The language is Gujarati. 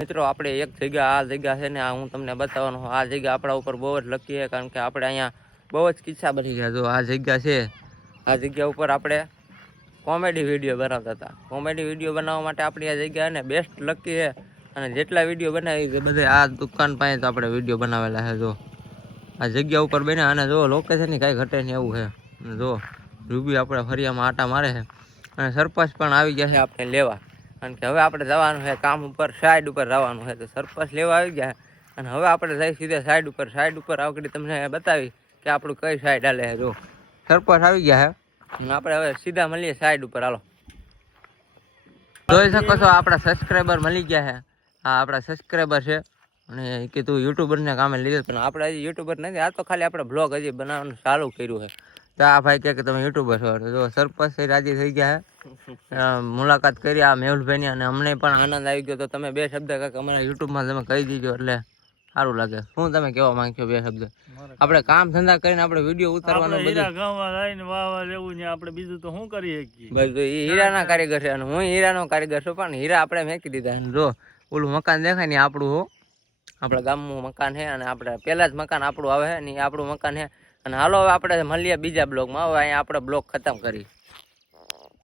મિત્રો આપણે એક જગ્યા આ જગ્યા છે ને આ હું તમને બતાવવાનો આ જગ્યા આપણા ઉપર બહુ જ લકી છે કારણ કે આપણે અહીંયા બહુ જ કિસ્સા બની ગયા જો આ જગ્યા છે આ જગ્યા ઉપર આપણે કોમેડી વિડીયો બનાવતા હતા કોમેડી વિડીયો બનાવવા માટે આપણી આ જગ્યા ને બેસ્ટ લકી છે અને જેટલા વિડીયો બનાવી છે બધે આ દુકાન પાસે તો આપણે વિડીયો બનાવેલા છે જો આ જગ્યા ઉપર બન્યા અને જો લોકેશન ની કઈ ઘટે નહીં એવું છે જો રૂબી આપણે ફરિયામાં આટા મારે છે અને સરપંચ પણ આવી ગયા છે આપણે લેવા કારણ કે હવે આપણે જવાનું છે કામ ઉપર સાઈડ ઉપર જવાનું છે તો સરપંચ લેવા આવી ગયા અને હવે આપણે જઈ સીધા સાઈડ ઉપર આગળ તમને બતાવી કે આપણું કઈ સાઈડ હાલે છે જો સરપંચ આવી ગયા છે અને આપણે હવે સીધા મળીએ સાઈડ ઉપર હાલો જોઈ શકો છો આપણા સબસ્ક્રાઈબર મળી ગયા છે આ આપણા સબસ્ક્રાઈબર છે અને કે તું યુટ્યુબર ને કામે લીધો પણ આપણે હજી યુટ્યુબર નથી આ તો ખાલી આપણે બ્લોગ હજી બનાવવાનું ચાલુ કર્યું છે તો આ ભાઈ કે તમે યુટ્યુબર છો તો સરપંચ રાજી થઈ ગયા છે મુલાકાત કરી આ મેહુલભાઈ ની અને અમને પણ આનંદ આવી ગયો તો તમે બે શબ્દ કાંઈક અમારા યુટ્યુબમાં તમે કહી દીધો એટલે સારું લાગે શું તમે કહેવા માંગશો બે શબ્દ આપણે કામ ધંધા કરીને આપણે વિડીયો ઉતારવાનું આપણે બીજું તો શું કરી શકીએ બસ એ હીરાના કારીગર છે અને હું હીરાનો કારીગર છું પણ હીરા આપણે મેકી દીધા જો ઓલું મકાન દેખાય ને આપણું હો આપણા ગામનું મકાન છે અને આપણે પહેલા જ મકાન આપણું આવે છે ને આપણું મકાન છે અને હાલો હવે આપણે મળીએ બીજા બ્લોગમાં હવે અહીંયા આપણે બ્લોગ ખતમ કરી